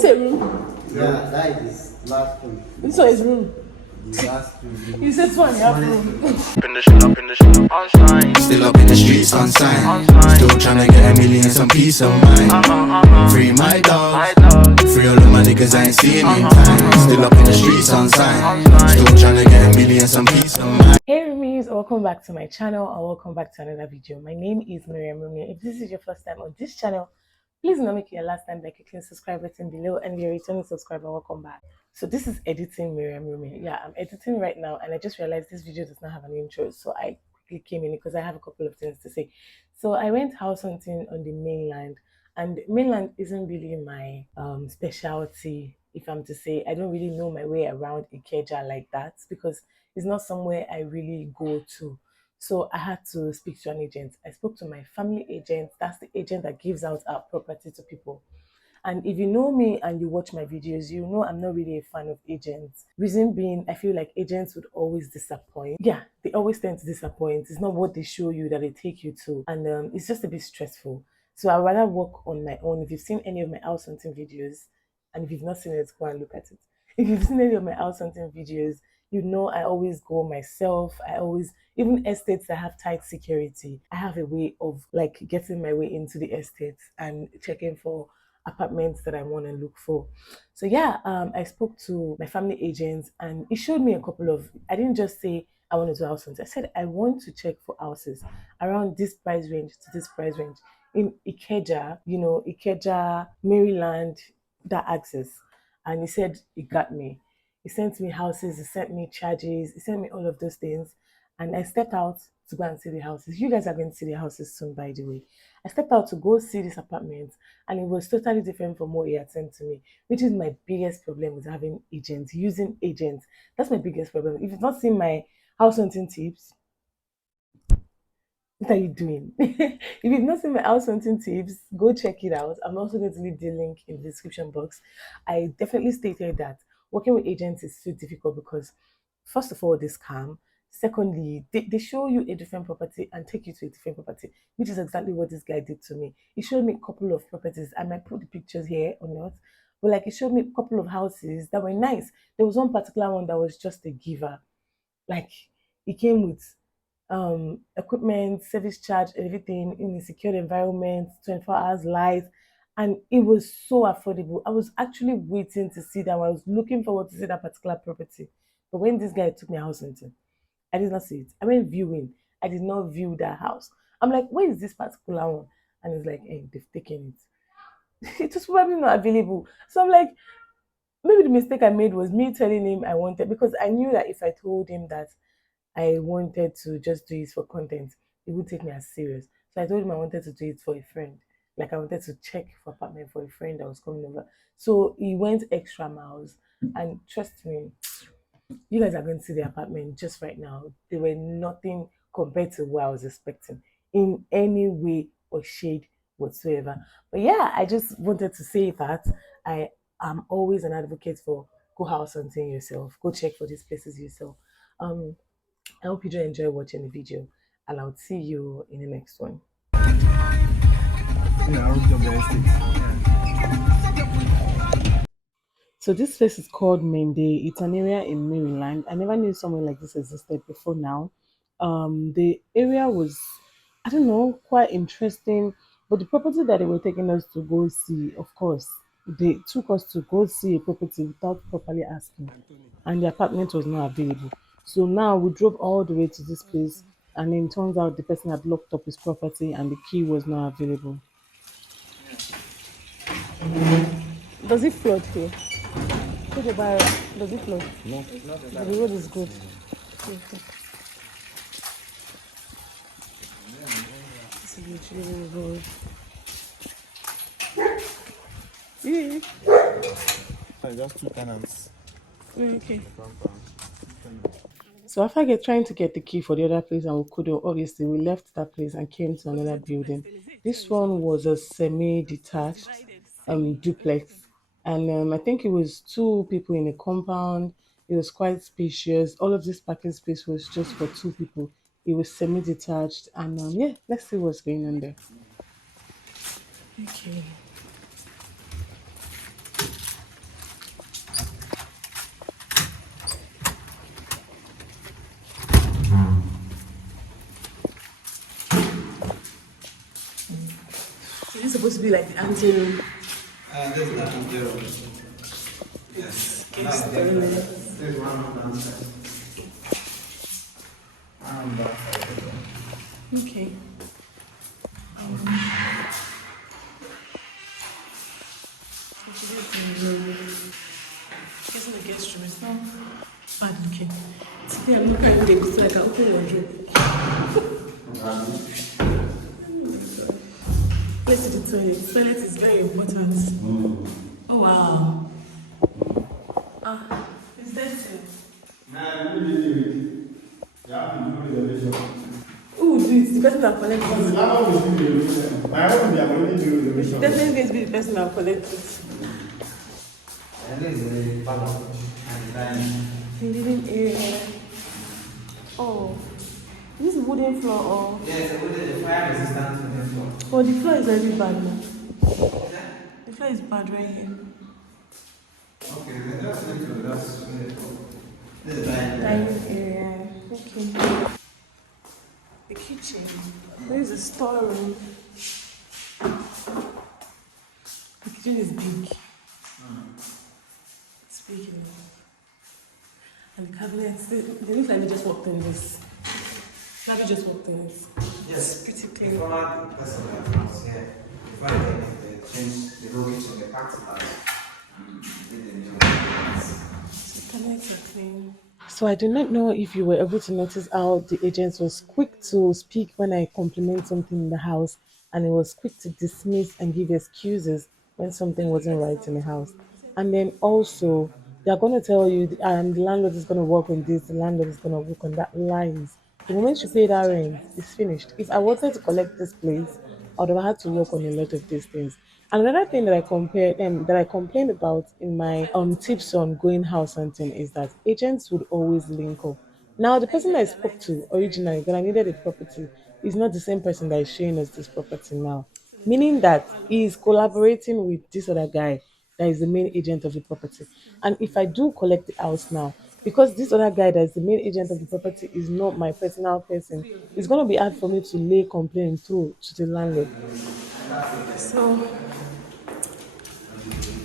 this a room? Yeah, that is last room. This one is room. The last room. You said one, you have room. Still up in the streets on sign. Still tryna get a million, some peace of mind. Free my dog. Free all of my niggas I ain't seen in time. Still up in the streets on sign. Still tryna get a million, some peace of mind. Hey rumis, welcome back to my channel and welcome back to another video. My name is damirumi. If this is your first time on this channel, please do not make it your last time by clicking the subscribe button below, and if you're a returning subscriber, welcome back. So this is editing damirumi. Yeah, I'm editing right now and I just realized this video does not have an intro, so I quickly came in because I have a couple of things to say. So I went house hunting on the mainland, and mainland isn't really my specialty. If I'm to say, I don't really know my way around IKEJA like that because it's not somewhere I really go to. So I had to speak to an agent. I spoke to my family agent. That's the agent that gives out our property to people. And if you know me and you watch my videos, you know I'm not really a fan of agents. Reason being, I feel like agents would always disappoint. Yeah, they always tend to disappoint. It's not what they show you that they take you to. And it's just a bit stressful. So I'd rather work on my own. If you've seen any of my house hunting videos, and if you've not seen it, go and look at it. If you've seen any of my house hunting videos, you know I always go myself. I always, even estates that have tight security, I have a way of like getting my way into the estates and checking for apartments that I want to look for. So yeah, I spoke to my family agents and he showed me a couple of, I didn't just say I want to do house hunts. I said I want to check for houses around this price range to this price range in IKEJA, you know, IKEJA, Maryland, that access. And he said he got me. He sent me houses, he sent me charges, he sent me all of those things. And I stepped out to go and see the houses. You guys are going to see the houses soon, by the way. I stepped out to go see this apartment, and it was totally different from what he had sent to me, which is my biggest problem with having agents, using agents. That's my biggest problem. If you've not seen my house hunting tips, what are you doing? If you've not seen my house hunting tips, go check it out. I'm also going to leave the link in the description box. I definitely stated that working with agents is so difficult because, first of all, they scam. Secondly, they show you a different property and take you to a different property, which is exactly what this guy did to me. He showed me a couple of properties. I might put the pictures here or not, but like he showed me a couple of houses that were nice. There was one particular one that was just a giver. Like it came with equipment, service charge, everything in a secured environment, 24 hours light, and it was so affordable. I was actually waiting to see that. I was looking forward to see that particular property. But when this guy took me house hunting, I did not see it. I went viewing. I did not view that house. I'm like, where is this particular one? And it's like, hey, they've taken it. It was probably not available. So I'm like, maybe the mistake I made was me telling him I wanted, because I knew that if I told him that I wanted to just do it for content, he would take me as serious. So I told him I wanted to do it for a friend. Like I wanted to check for apartment for a friend that was coming over. So he went extra miles. And trust me, you guys are going to see the apartment just right now. They were nothing compared to what I was expecting in any way or shade whatsoever. But yeah, I just wanted to say that I am always an advocate for go house hunting yourself. Go check for these places yourself. I hope you do enjoy watching the video, and I'll see you in the next one. So this place is called Mende. It's an area in Maryland. I never knew somewhere like this existed before now. The area was, I don't know, quite interesting. But the property that they were taking us to go see, of course, they took us to go see a property without properly asking, and the apartment was not available. So now we drove all the way to this place, and then it turns out the person had locked up his property and the key was not available. Does it flood here? Does it flood? No. The road is good. Okay. This is literally the road. Yeah. So just two tenants. Okay. So after trying to get the key for the other place and we couldn't, obviously we left that place and came to another building. This one was a semi-detached duplex, and I think it was two people in a compound. It was quite spacious. All of this parking space was just for two people. It was semi-detached, and yeah, let's see what's going on there. Okay. supposed to be like the ante room. This is the ante room. Yes. That's this is one room downstairs. One room downstairs. Okay. Guess in the guest room is not bad looking. Today I'm not carrying things so I can open your wardrobe. Let's do the toilet. The toilet is very important. Oh wow. Is that it? Who will do it? The person that collects it. Definitely going to be the person that will collect it. And this is the parlor and dining. The living area. Oh. Is this wooden floor or? Yes, the fire resistant wooden floor. Oh, the floor is very bad now. The floor is bad right here. Okay, then that's this is dining. Dining area. Okay. The kitchen. Where is the storeroom? The kitchen is big. It's big enough. And the cabinets, they look like they just walked in this. Like we just walked in this. Yes, It's pretty clean. before the person that house, yeah. Before they changed the whole kitchen, they packed it out. Did the new So the cabinets are clean. So I do not know if you were able to notice how the agent was quick to speak when I compliment something in the house, and it was quick to dismiss and give excuses when something wasn't right in the house. And then also, they're going to tell you the landlord is going to work on this, the landlord is going to work on that. Lies. The moment you pay that rent, it's finished. If I wanted to collect this place, I would have had to work on a lot of these things. And another thing that I complained about in my tips on going house hunting is that agents would always link up. Now the person I spoke to originally that I needed a property is not the same person that is showing us this property now. Meaning that he is collaborating with this other guy that is the main agent of the property. And if I do collect the house now, because this other guy that is the main agent of the property is not my personal person, it's going to be hard for me to lay complaint through to the landlord. So,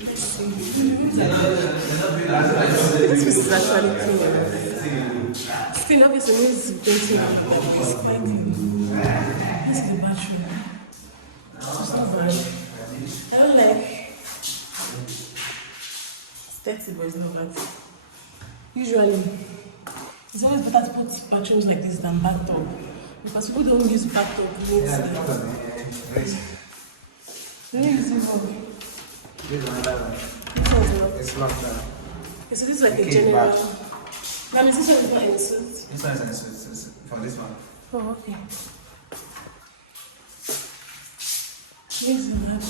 let's see. This is actually clean. Still, obviously, this is dirty. It's quite clean. This is the bathroom. It's not bad. I don't like. It's dirty, but it's not bad. Usually, it's always better to put bathrooms like this than bathtub, because people don't use bathtub neatly. They don't use it for. This is another one. This one's not. It's locked down. Okay, so this is like a Okay, general. bath. That means this one is not in suit. This one is in suit for this one. Oh, okay. This is another one.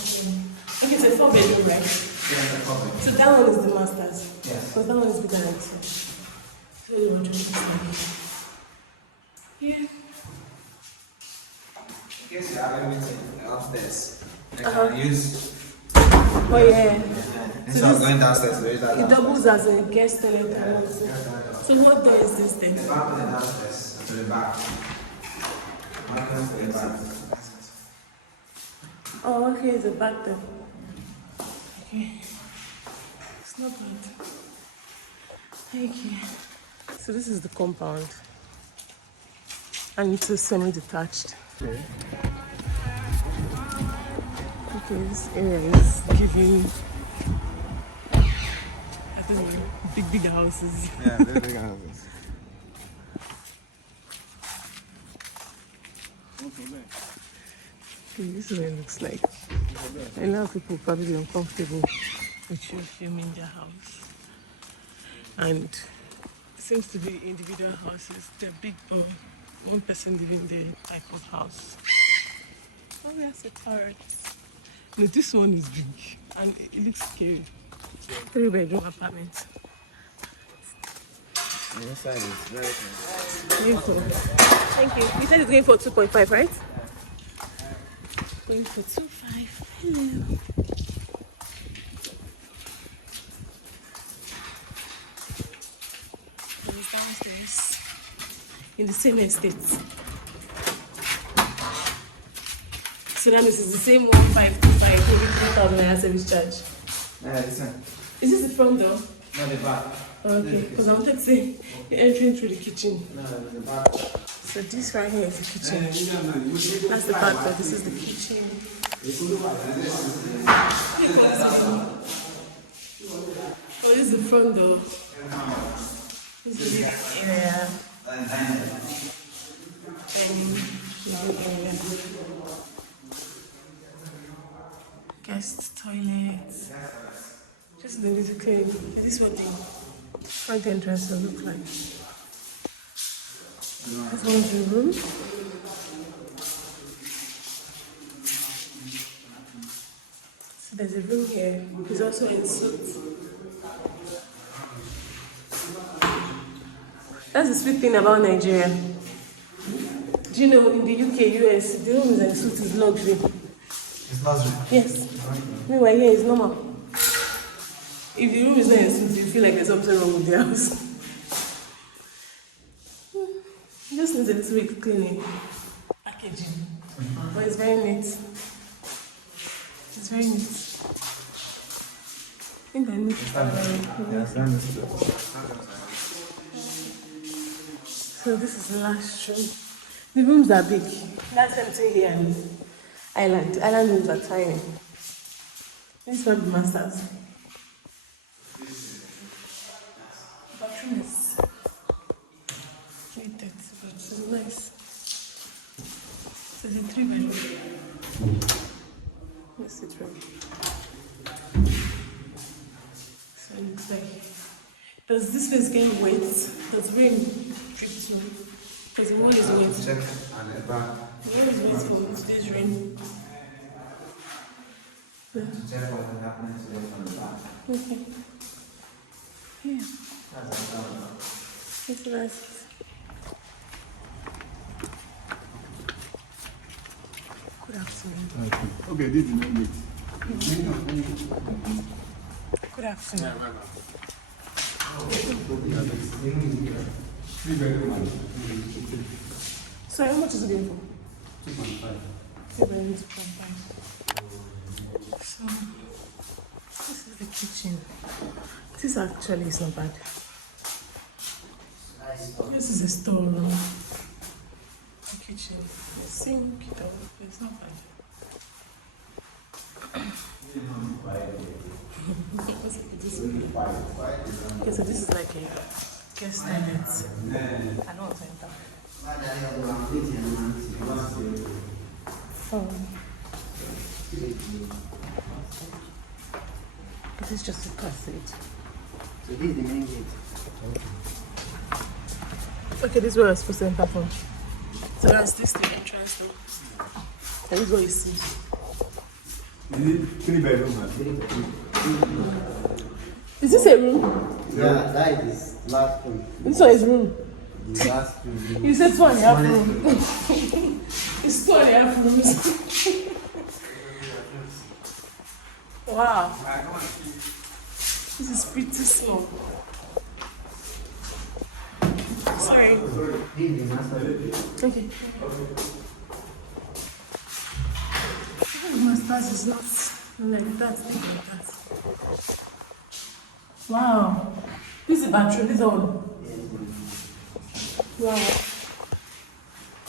Okay, it's a 4-bedroom, right? Yeah, the cover. So that one is the master's. Yes. Because that one is bigger than 2. So you want to just like yeah. In case you have everything upstairs, you Uh-huh. can use. Oh yeah. Instead of going downstairs, there is that It downstairs. doubles as a guest toilet and also. So what door is this then? The back of the downstairs to the back. One comes to the back. Oh, okay, it's a back door. Okay. It's not bad. Thank you. So this is the compound. And it's a semi-detached. Okay, this area is giving, I don't know, big houses. Yeah, very big houses. Okay, this is what it looks like. A lot of people probably be uncomfortable with you filming their house. And it seems to be individual houses. They're big, but one person living the type of house. Oh, that's a parrot. No, this one is big and it looks scary. 3-bedroom apartment. The inside is very nice. Beautiful. Thank you. You said it's going for 2.5, right? Going for 2.5. Hello. It's downstairs in the same estate. So that means it's the same 1525 maybe 3,000 naira service charge. This one. Is this the front door? No, the back. Okay, because I wanted to say you're entering through the kitchen. No, the back. So this right here is the kitchen. That's the back door. This is the kitchen. Oh, this is the front door. This is the living area. Guest toilet. Just a little clean. This is what the front entrance will look like. That's one of the rooms. So there's a room here. It's also in suite. That's the sweet thing about Nigeria. Do you know in the UK, US, the rooms and suite is luxury? It's luxury. Yes. Meanwhile, here it's normal. If the room is not in suite, you feel like there's something wrong with the house. It just needs a little bit of cleaning, packaging, but it's very neat. It's very neat. I think I need to start. So this is the last room. The rooms are big. That's empty here and island. Island rooms are tiny. This is what the masters. Bathroom is but it's nice. So it's a 3-bedroom. Yes, it's room. So it looks like. Does this place get wet? Does rain drip through? Because the wall is wet. Check and the back. The wall is wet for today's rain. To check what will happen to them from the back. Okay. Yeah. That's a problem. It's nice. Good afternoon. Okay, this is not good. Good afternoon. So how much is it going for? 2.5. 2.5. So this is the kitchen. This actually is not bad. This is a storeroom. The kitchen. The sink, it's not bad. Okay, so this is like a guest toilet. I don't want to enter. This is just a passage. So this is the main gate. Okay, this is where I'm supposed to enter from. So that's this the entrance door. And this is what you see. Is it 3 bedroom? Is this a room? Yeah, that is last room. This one is room. The last room. You said 2.5 room. It's 2.5 rooms. Wow. This is pretty small. Sorry. This is the master bedroom. Okay. The masters is not like that, big like that. Wow. This is a bathroom, this is all. Wow.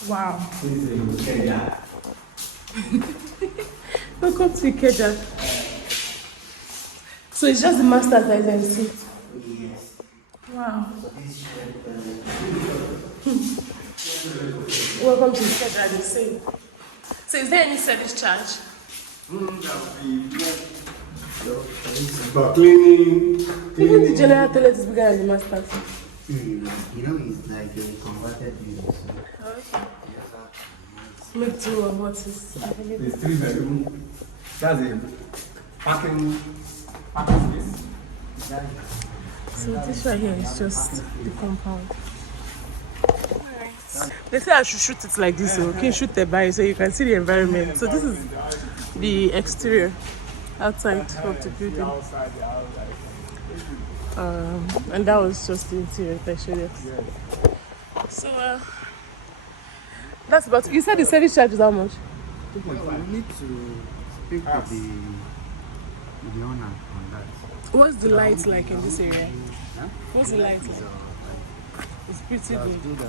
Wow. This is IKEJA. Welcome to IKEJA. So it's just the master size and suite. Yes. Wow. So this is Welcome to IKEJA, they say. So is there any service charge? But cleaning. Even the general toilet is bigger than the master's. you know, it's like a converted unit. So Okay. Make two of what is available. It's 3 bedroom. That's a parking space. that So this right here is just the compound. They say I should shoot it like this, so you can shoot the by so you can see the environment. So this is the exterior outside of the building. And that was just the interior that I showed you. So that's about. You said the service charge is how much? We need to speak with the owner on that. What's the So that light we like in this area? huh? What's the light like? It's pretty As good. good as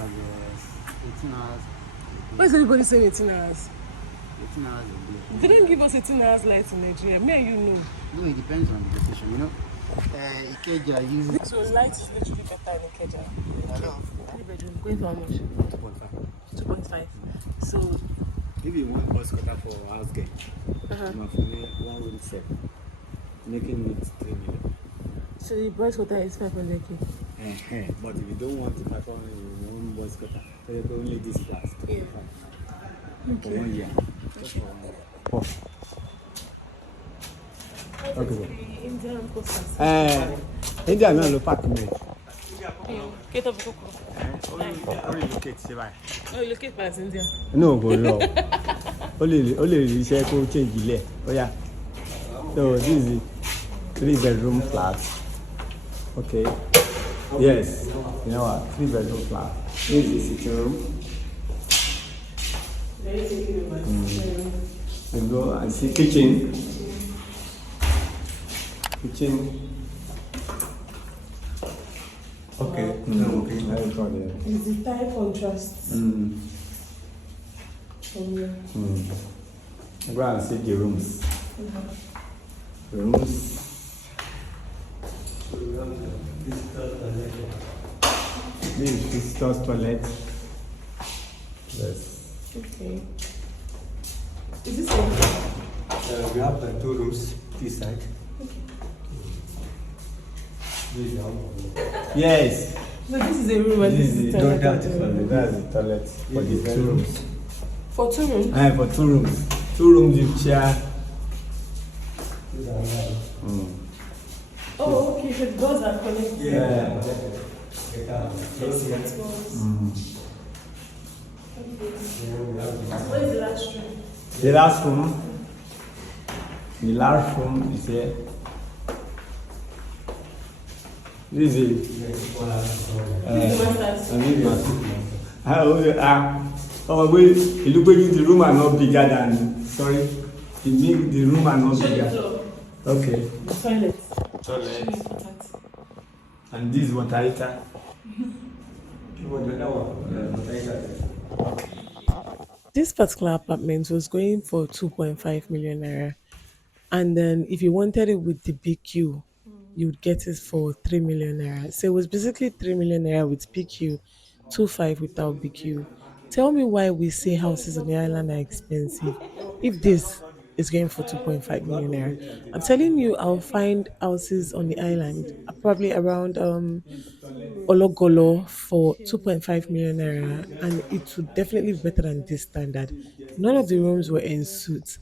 18 hours a Why day. is everybody saying 18 hours? 18 hours a They day. don't give us 18 hours light in Nigeria. Me and you know. No, it depends on the location. You know, IKEJA uses. So light is literally better in Ikeja. Hello. Three bedroom going for how much? 2.5. 2.5. So If you want bus cutter for house gate, you must only one room set, making it 3 million. so the boys quota is 500k. But if you don't want to perform you want bus cutter, so you can only this flat, 2.5. For 1 year. Just for 1 year. Okay. The Indian coasters. India náà ló park mi. Get up, Coco. Ó relocate ṣe báyìí. Oh, you locate past India. No, kò lọ. Ó lè rí iṣẹ́ kó change ilẹ̀. Ó yá. So this is 3 bedroom flat. Okay. Yes. You know what? 3 bedroom flat. This is sitting room. You go and see kitchen. Kitchen. Okay. Okay. Very good. It's the Thai contrast. From here. Go and see the rooms. The rooms. This is visitor's toilet. Yes. Okay. Is this everything? We have 2 rooms this side. Yes. So this is a room and this is the toilet. That's the toilet for the 2 rooms. For 2 rooms? For 2 rooms. 2 rooms with chair. Oh, okay. So the doors are connected. Yeah. Yes, it was. Where is the last room? The last room. The last room is here. This is Ilupeju, the room are not bigger than, sorry, the room are not bigger. Okay. The toilet. Toilet. And this water heater. This particular apartment was going for 2.5 million naira. And then if you wanted it with the BQ, you would get it for 3 million naira. So it was basically 3 million naira with BQ, 2.5 without BQ. Tell me why we say houses on the island are expensive if this is going for 2.5 million naira. I'm telling you, I'll find houses on the island probably around Ologolo for 2.5 million naira, and it would definitely be better than this standard. None of the rooms were en suite.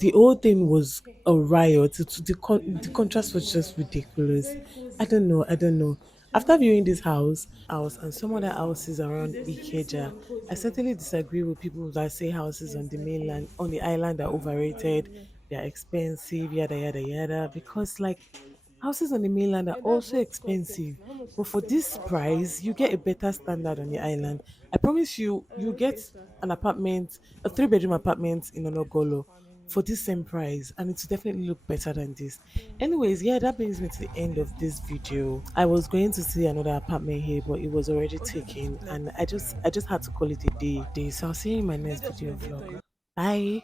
The whole thing was a riot. The contrast was just ridiculous. I don't know. I don't know. After viewing this house and some other houses around Ikeja, I certainly disagree with people that say houses on the mainland, on the island, are overrated. They're expensive, yada yada yada. Because like houses on the mainland are also expensive, but for this price, you get a better standard on the island. I promise you, you get an apartment, a 3 bedroom apartment in Onogolo for this same price, and it's definitely look better than this. Anyways, yeah, that brings me to the end of this video. I was going to see another apartment here, but it was already taken, and I just had to call it a day. So I'll see you in my next video vlog. Bye.